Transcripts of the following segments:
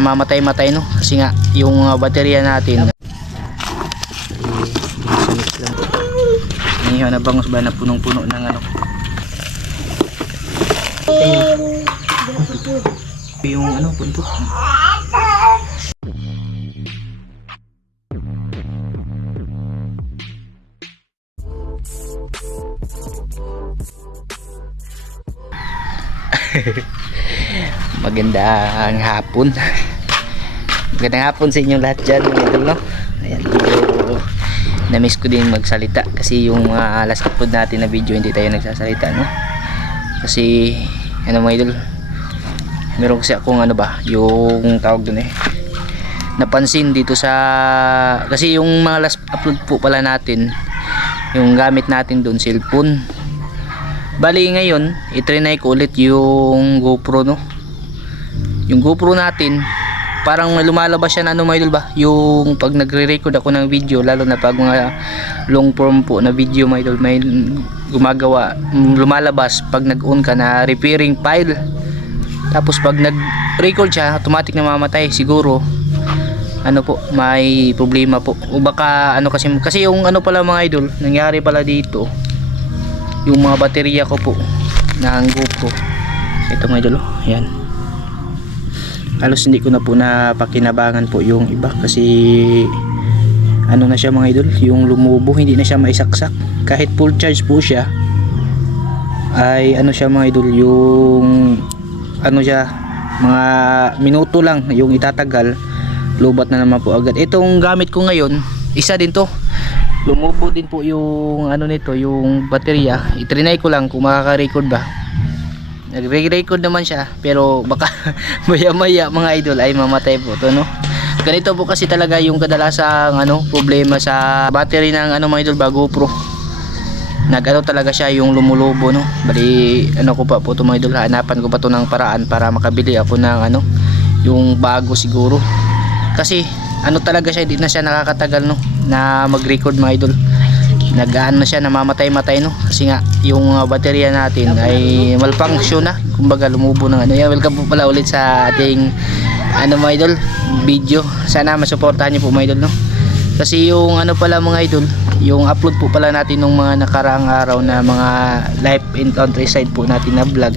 mamatay-matay no? Kasi nga yung uh, baterya natin. Sulit Inihaw na bangus ba na punong-puno ng ano? Yung ano punto. Magandang hapon magandang hapon sa inyong lahat dyan idol no? Ayan medyo na-miss ko din magsalita kasi yung mga last upload natin na video hindi tayo nagsasalita no? Kasi ano mga idol meron kasi akong ano ba yung tawag dun eh napansin dito sa kasi yung mga last upload po pala natin yung gamit natin doon cellphone. Bali ngayon itrinay ko ulit yung GoPro no? Yung GoPro natin parang lumalabas siya na ano mga idol ba? Yung pag nagre-record ako ng video lalo na pag mga long form po na video mga idol may gumagawa lumalabas pag nag-on ka na repairing file. Tapos pag nag-record siya automatic na mamatay siguro. Ano po may problema po. O baka ano kasi kasi yung ano pala mga idol nangyari pala dito yung mga baterya ko po ng GoPro ito mga idol oh, yan halos hindi ko na po napakinabangan po yung iba kasi ano na siya mga idol yung lumubo hindi na siya maisaksak. Kahit full charge po siya ay ano siya mga idol yung ano siya mga minuto lang yung itatagal lubat na naman po agad. Itong gamit ko ngayon isa din to. Lumubo din po yung ano nito yung baterya. Itrinay ko lang kung makaka-record ba nagre-record naman siya pero baka maya maya mga idol ay mamatay po to no? Ganito po kasi talaga yung kadalasang ano problema sa battery ng ano mga idol ba GoPro. Nagano talaga siya yung lumulubo no? Bali ano ko pa po to mga idol hanapan ko pa to ng paraan para makabili ako ng ano yung bago siguro. Kasi ano talaga siya hindi na siya nakakatagal no? Na mag-record mga idol nagaan na siya namamatay-matay no? Kasi nga yung uh, baterya natin ay malfunction na. Kumbaga lumubo ng ano yan welcome po pala ulit sa ating ano mga idol video. Sana masuportahan niyo po mga idol no? Kasi yung ano pala mga idol yung upload po pala natin nung mga nakaraang araw na mga life in countryside po natin na vlog.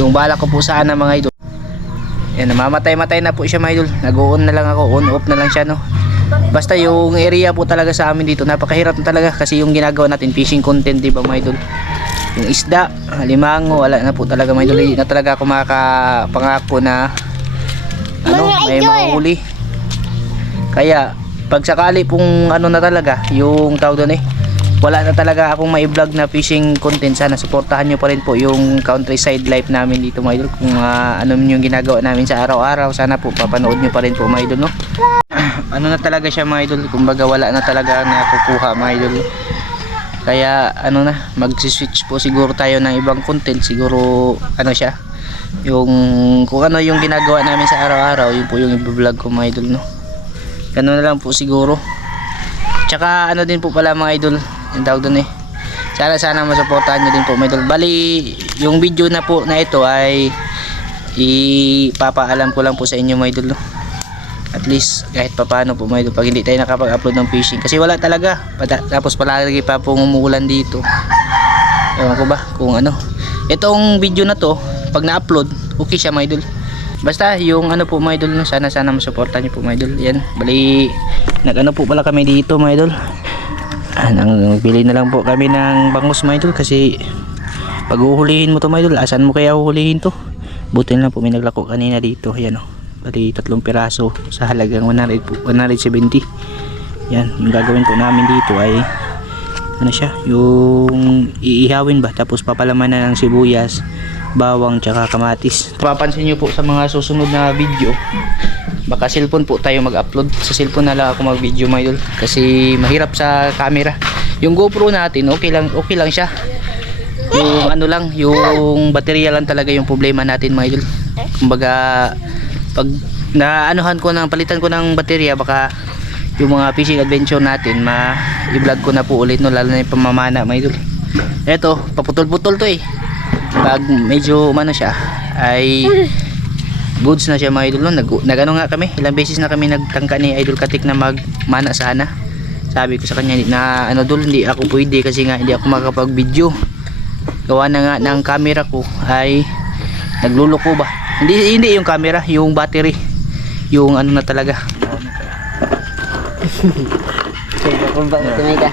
Yung bala ko po sana mga idol. Yan namamatay-matay na po siya mga idol. Nag-on na lang ako on off na lang siya no basta yung area po talaga sa amin dito napakahirap na talaga kasi yung ginagawa natin fishing content di ba mga idol? Yung isda limango wala na po talaga mga idol. Hindi na talaga ako makakapangako na ano may mahuli. Kaya pag sakali pong ano na talaga yung tawag doon eh wala na talaga akong may vlog na fishing content. Sana suportahan nyo pa rin po yung countryside life namin dito mga idol. Kung ah, ano yung ginagawa namin sa araw-araw sana po papanood nyo pa rin po mga idol no ano na talaga siya mga idol? Kumbaga wala na talaga na kukuha mga idol. Kaya ano na mag-switch po siguro tayo ng ibang content. Siguro ano siya yung kung ano yung ginagawa namin sa araw-araw yun po yung i-vlog ko mga idol no? Ganun na lang po siguro. Tsaka ano din po pala mga idol yung tawag doon eh. Sana sana masuportahan nyo din po mga idol. Bali yung video na po na ito ay ipapaalam ko lang po sa inyo mga idol no? At least kahit papano po mga pag hindi tayo nakapag-upload ng fishing. Kasi wala talaga. Pata- tapos palagi pa pong umuulan dito. Ewan ko ba kung ano. Itong video na to pag na-upload okay siya mga idol. Basta yung ano po mga idol sana sana masuportahan niyo po mga idol. Yan. Bali nag ano po pala kami dito mga idol. Ah, nang bili na lang po kami ng bangus mga idol kasi pag uhulihin mo to mga idol asan mo kaya uhulihin to? Buti na lang po may naglako kanina dito. Yan o bali tatlong piraso sa halagang 100 po, 170 yan yung gagawin po namin dito ay ano siya yung iihawin ba? Tapos papalaman na ng sibuyas bawang tsaka kamatis. Papansin nyo po sa mga susunod na video baka cellphone po tayo mag-upload. Sa cellphone na lang ako mag-video mga idol kasi mahirap sa camera. Yung GoPro natin okay lang okay lang siya. Yung ano lang yung baterya lang talaga yung problema natin mga idol. Kumbaga pag naanuhan ko ng palitan ko ng baterya baka yung mga fishing adventure natin ma i-vlog ko na po ulit no? Lalo na yung pamamana mga idol. Eto paputol-putol to eh. Pag medyo umano siya ay goods na siya mga idol no? Nag, nagano nga kami ilang beses na kami nagtangka ni idol katik na magmana sana. Sabi ko sa kanya na ano dul hindi ako pwede kasi nga hindi ako makakapag video gawa na nga ng camera ko ay nagluloko ba hindi hindi yung camera yung battery. Yung ano na talaga. Sige, kung ba tumay ka.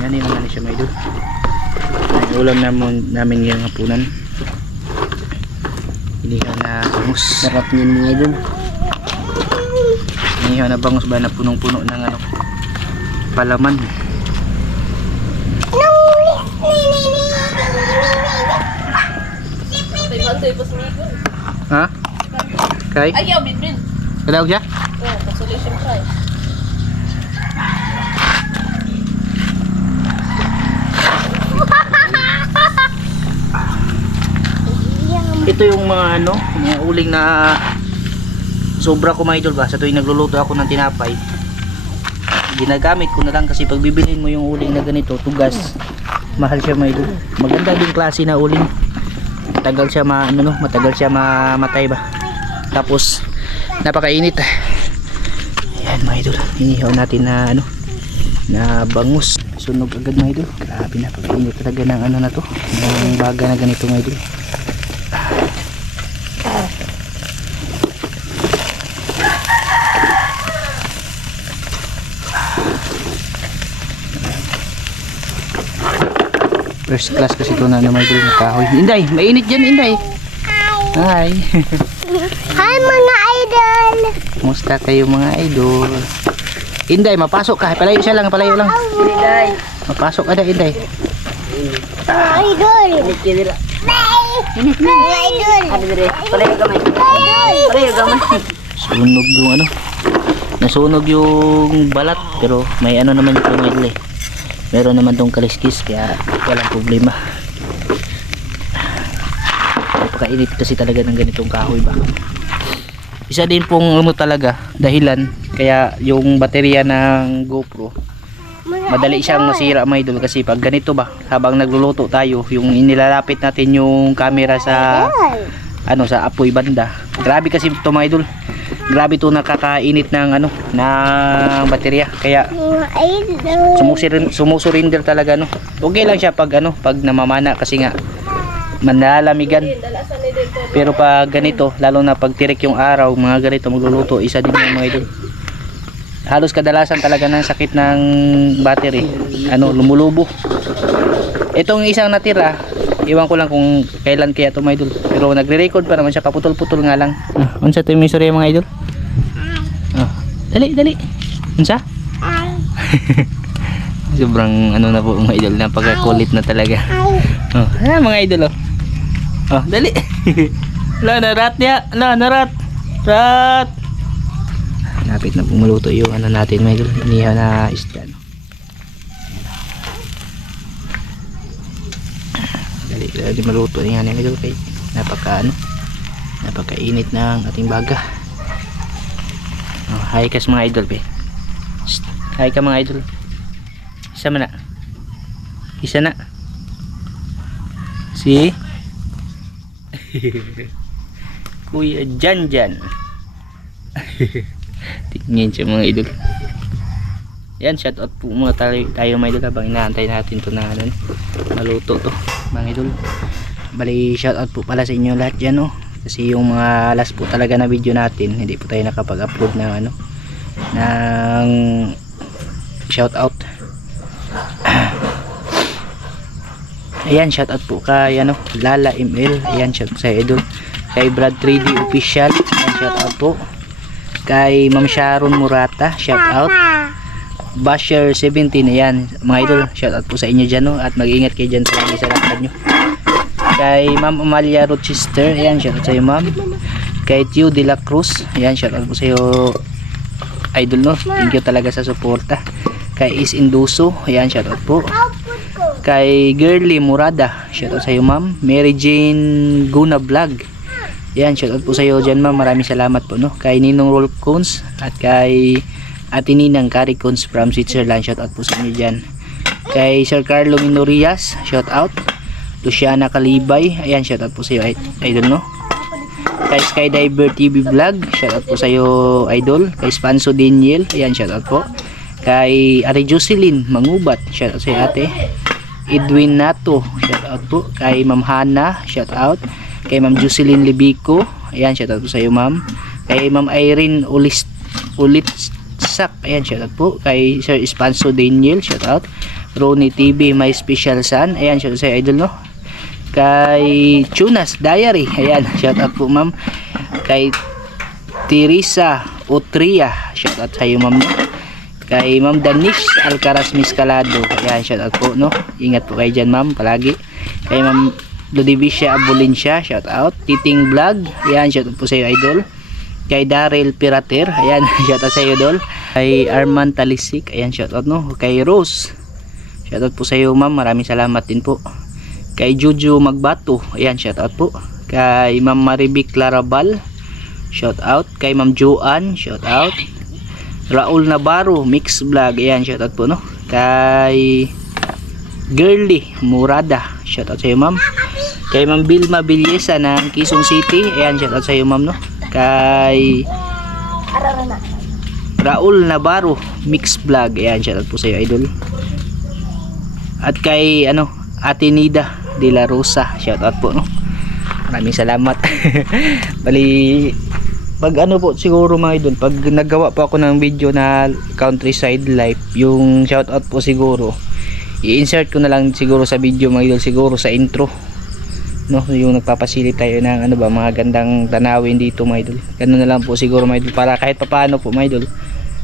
yan yun naman siya mga idol ang ulam namin, namin ngayong hapunan. Inihaw na bangus. Sarap niyan mga idol. inihaw na bangus ba na punong-puno ng ano palaman ha? kay? Ay, yaw, bin, bin. kalaw siya? Oh, consolation prize. ito yung mga ano mga uling na sobra ko mga idol ba sa tuwing nagluluto ako ng tinapay ginagamit ko na lang kasi pag bibilhin mo yung uling na ganito tugas mahal siya mga idol maganda din klase na uling matagal siya ma ano no matagal siya mamatay ba? Tapos napakainit. Ayan mga idol. Inihaw natin na ano na bangus. Sunog agad mga idol. Grabe napakainit talaga ng ano na to ng baga na ganito mga idol First class kasi ito na naman ito yung kahoy. Inday, mainit dyan, Inday. Hi. Hi mga idol! Kumusta kayo mga idol? Inday, mapasok ka. Palayo siya lang, palayo lang. Day. Mapasok ka na, Inday. Mga idol! Idol! Dire? Palayo gamay. Idol! Palayo gamay. Sunog yung ano. Nasunog yung balat. Pero may ano naman mga idol eh. Meron naman tong kaliskis kaya walang problema. Napakainit kasi talaga ng ganitong kahoy ba. Isa din pong ano talaga dahilan kaya yung baterya ng GoPro madali siyang masira mga idol kasi pag ganito ba habang nagluluto tayo yung inilalapit natin yung camera sa ano sa apoy banda grabe kasi ito mga idol grabe to nakakainit ng ano ng baterya. Kaya sumusirin, sumusurinder talaga no? Okay lang siya pag ano pag namamana kasi nga manlalamigan. Pero pag ganito lalo na pag tirik yung araw mga ganito magluluto isa din yung mga idol. Halos kadalasan talaga ng sakit ng battery ano lumulubo. Itong isang natira iwan ko lang kung kailan kaya ito mga idol. Pero nagre-record pa naman siya kaputol-putol nga lang. Ah, unsa ito yung misery mga idol dali dali. Unsa sobrang ano na po mga idol. Napakakulit na talaga. Oh, ah, mga idol oh. Oh dali. La narat niya. La narat rat. Lapit na pumuluto yung ano natin mga idol. Inihaw na isda. No? Dali, dali maluto yan mga idol. Kay napaka ano napakainit ng ating baga. Oh, hi kas mga idol be. Hi ka mga idol. Isa man na. Isa na. Si Kuya Jan Jan. Tingin siya mga idol. Yan, shout out po muna tayo, tayo mga idol habang inaantay natin to na ano, maluto to mga idol. Bali, shout out po pala sa inyo lahat dyan no. Kasi yung mga last po talaga na video natin, hindi po tayo nakapag-upload ng ano, ng shout out. Ayan, shout out po kay ano, Lala ML. Ayan, shout out sa idol. Kay Brad 3D Official. Ayan, shout out po kay Ma'am Sharon Murata shout out Basher 17 ayan mga idol shout out po sa inyo dyan no? at mag-ingat kayo dyan sa sa lakad nyo kay Ma'am Amalia Rochester. Ayan shout out sa iyo ma'am. Kay Tio De La Cruz. Ayan shout out po sa iyo idol no? Thank you talaga sa suporta. Kay Is Induso. Ayan shout out po. Kay Girly Murada. Shout out sa iyo ma'am. Mary Jane Guna Vlog. Yan, shoutout po sa iyo dyan ma'am. Maraming salamat po no. Kay Ninong Roll Cones at kay Ate Ninang Curry Cones from Switzerland. Shoutout po sa inyo dyan. Kay Sir Carlo Minorias, shoutout. Luciana Kalibay, ayan, shoutout po sa iyo idol no. Kay Skydiver TV Vlog, shoutout po sa iyo idol. Kay Spanso Daniel, ayan shoutout po. Kay Ari Jocelyn Mangubat, shoutout sa iyo ate. Edwin Nato, shoutout po. Kay Ma'am Hana, shoutout. Kay Ma'am Jocelyn Libico, ayan shoutout po sa iyo ma'am. Kay Ma'am Irene Ulis Ulitsak, ayan shoutout po. Kay Sir Spanso Daniel, shoutout. Ronnie TV, My Special Son, ayan shoutout sa iyo idol no kay Chunas Diary. Ayan shout out po ma'am. Kay Teresa Utria shout out sa iyo ma'am. No? kay ma'am Danish Alcaraz Miscalado. Ayan shout out po no? Ingat po kayo dyan ma'am palagi. Kay ma'am Ludivicia Abolincia. Shout out. Titing Vlog. Ayan shout out po sa iyo idol. Kay Daryl Pirater. Ayan shout out sa iyo idol. Kay Arman Talisik. Ayan shout out no? Kay Rose. Shout out po sa iyo ma'am. Maraming salamat din po kay Juju Magbato. Ayan shout out po. Kay Ma'am Maribic Clarabal. Shout out kay Ma'am Joanne. Shout out Raul Navarro Mix Vlog. Ayan shout out po no? Kay Girly Murada. Shout out sa iyo ma'am. Kay Ma'am Vilma Villesa ng Quezon City. Ayan shout out sa iyo ma'am no? Kay Raul Navarro Mix Vlog. Ayan shout out po sa iyo idol. At kay ano Ate Nida De La Rosa. Shout out po no? Maraming salamat. Bali pag ano po siguro mga idol pag naggawa po ako ng video na countryside life yung shout out po siguro i-insert ko na lang siguro sa video mga idol siguro sa intro. No? Yung nagpapasilip tayo ng ano ba mga gandang tanawin dito mga idol. Ganun na lang po siguro mga idol para kahit papaano po mga idol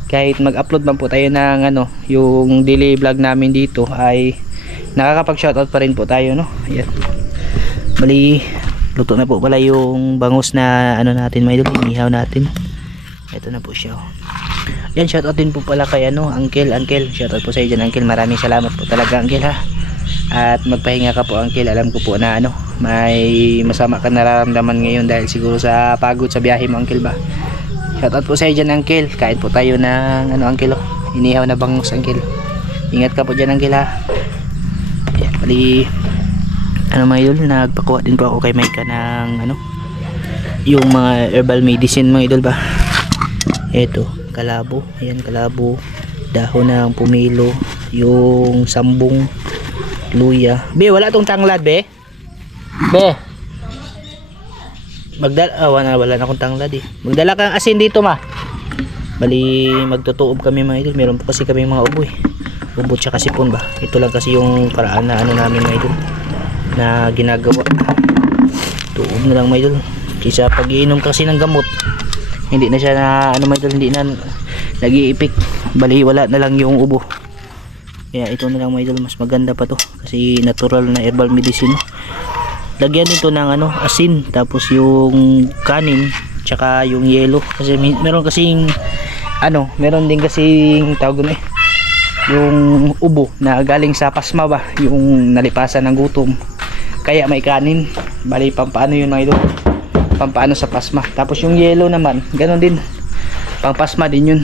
kahit mag-upload man po tayo ng ano yung daily vlog namin dito ay nakakapag shoutout pa rin po tayo no? Ayan. Bali luto na po pala yung bangus na ano natin mga idol inihaw natin. Ito na po siya oh. yan shoutout din po pala kay ano uncle uncle. Shoutout po sa iyo dyan uncle. Maraming salamat po talaga uncle ha? At magpahinga ka po uncle. Alam ko po na ano may masama ka nararamdaman ngayon dahil siguro sa pagod sa biyahe mo uncle ba? Shoutout po sa iyo dyan uncle. Kain po tayo ng ano uncle oh. inihaw na bangus uncle. Ingat ka po dyan uncle ha bali ano mga idol, nagpakuha din po ako kay Micah ng ano yung mga herbal medicine mga idol ba? Eto, kalabo. Ayan kalabo, dahon ng pumilo. Yung sambong. Luya, be wala tong tanglad be. Be. Magdala, ah, wala, wala na akong tanglad eh. Magdala kang asin dito ma. Bali magtutuob kami mga idol. Meron po kasi kami mga ubo eh ubo tsaka sipon ba? Ito lang kasi yung paraan na ano namin mga idol na ginagawa. Tuob na lang mga idol. Kisa pag iinom kasi ng gamot hindi na siya na ano mga idol hindi na nag-iipik. Bali wala na lang yung ubo. Kaya ito na lang mga idol mas maganda pa to. Kasi natural na herbal medicine. Lagyan nito ng ano asin tapos yung kanin tsaka yung yelo. Kasi may- meron kasing ano meron din kasing tawag doon eh yung ubo na galing sa pasma ba yung nalipasan ng gutom. Kaya may kanin. Bali pampaano yun mga idol? Pampaano sa pasma. Tapos yung yellow naman ganon din. Pang pasma din yun.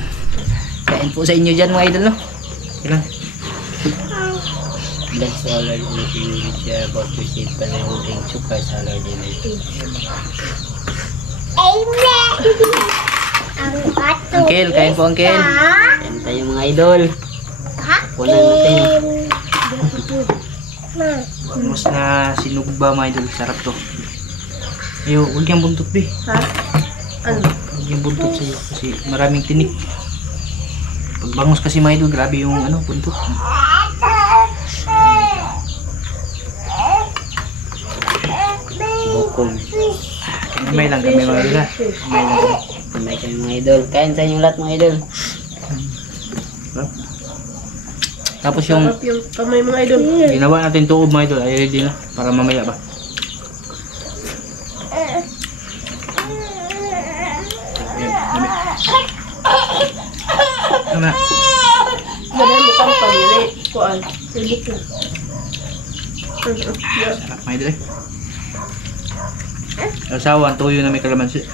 Kain po sa inyo dyan mga idol no? Ilan? That's all I want to share about to see panaholding suka sa allergy na ito. Amen. Uncle, kain po uncle? Yan tayo mga idol. Kunan natin. Mas na sinugba mga idol sarap to ayo huwag yung buntot be Ha? Ano? huwag yung buntot sa'yo kasi maraming tinik pag bangus kasi mga idol grabe yung ano buntot Bukong. kamay lang kami mga idol ha kamay lang Kamay kayo mga idol. Kain sa inyong lahat mga idol. Tapos yung Sarap yung kamay mga idol. Ginawa natin tuob mga idol, ay ready na para mamaya ba. Ayan, dami. Ano na? Ganyan mo kang pamili. Kuan. Silbok na. Sarap mga idol eh. Asawa, ang tuyo na may kalamansi.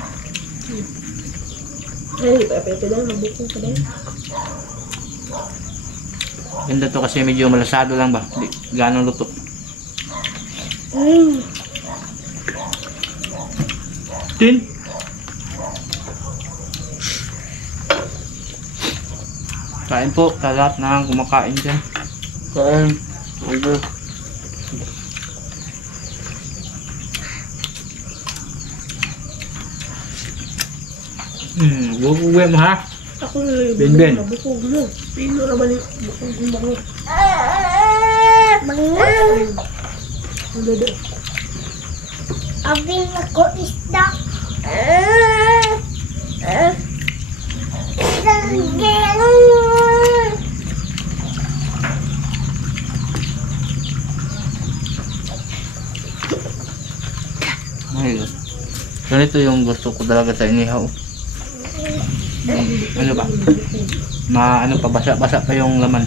Ay, pwede lang. Mabukong ka lang. Ganda to kasi medyo malasado lang ba. Ganong luto. Mm. Tin. Kain po, talat na kumakain dyan. Kain. Okay. Hmm, buo buo mo ha. Ako na lang. Ben, Ben. Bukog mo. Pino naman yung bukog mo ako. Ano na? Abing ako isda. Ah. Ah. Saging. Ay, ganito yung gusto ko talaga sa inihaw. Ano ba? Ma, ano pa, basa-basa pa yung laman.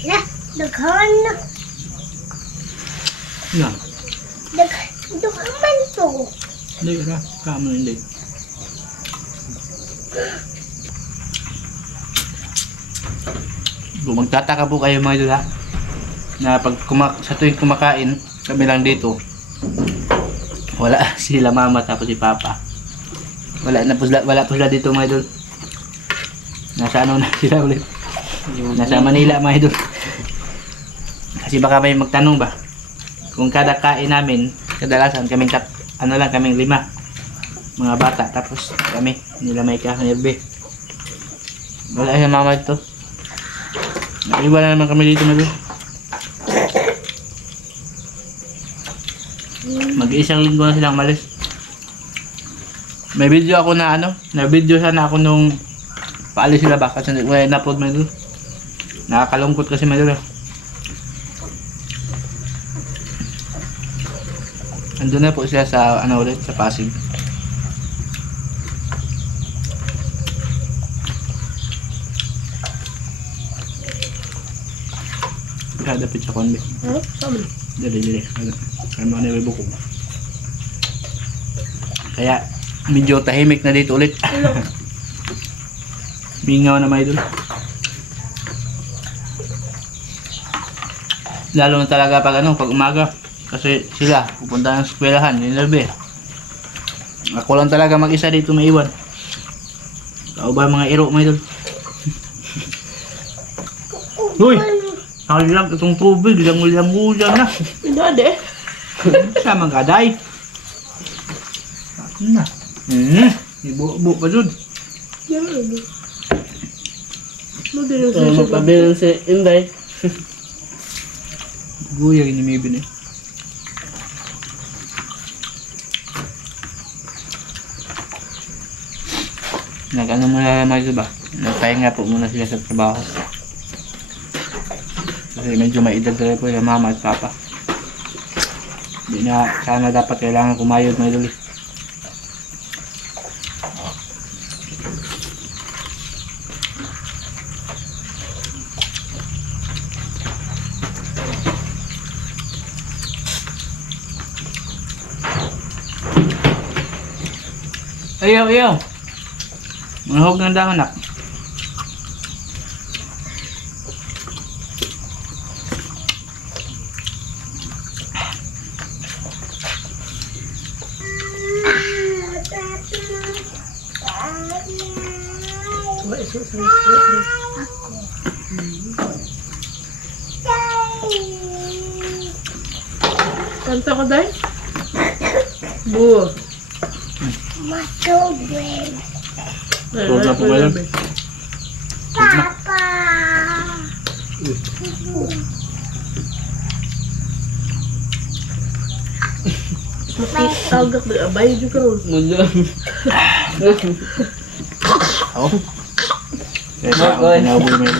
Na, daghan na. Yan. Dag, daghan man to. Hindi ka Kamo hindi. Kung magtataka po kayo mga idol na pag kuma sa tuwing kumakain, kami lang dito, wala sila mama tapos si papa. Wala na po sila, wala po sila dito mga idol. Nasa ano na sila ulit. Nasa Manila mga idol. Kasi baka may magtanong ba, kung kada kain namin, kadalasan kaming kat, ano lang kaming lima. Mga bata tapos kami nila may kakanirbe wala yung mama ito naiwan na naman kami dito na doon mag-iisang linggo na silang malis may video ako na ano na video sana ako nung paalis sila ba kasi wala na-upload may doon nakakalungkot kasi may Andun na po sila sa ano ulit sa Pasig. Kada pizza kon be. Ano? Saan? Dali dali. Kaya mga nila buko. Kaya medyo tahimik na dito ulit. Bingaw na may doon. Lalo na talaga pag ano, pag umaga. Kasi sila, pupunta ng eskwelahan, nilabi. Ako lang talaga mag-isa dito maiwan. Tao ba mga iro may doon? Uy! Nakalag itong tubig, langulang-ngulang na. Hindi, ade. Sa mga kaday. Ano na? Hmm, ibu-bu pa susunod? magpabilang si Inday. Guya, inimibin eh. Nag-ano muna ito ba? Nagpahinga po muna sila sa trabaho. Kasi medyo may edad talaga po yung mama at papa. Hindi na, sana dapat kailangan kumayod may duli. Ayaw, ayaw. Manahog ng dahon nak. Kanta ko, day? Bu. Matubig. Huwag na po kayo. Papa. Tagak na abay juga ron. Mulo. Oh. Kaya Oy. pinaubos mo yun.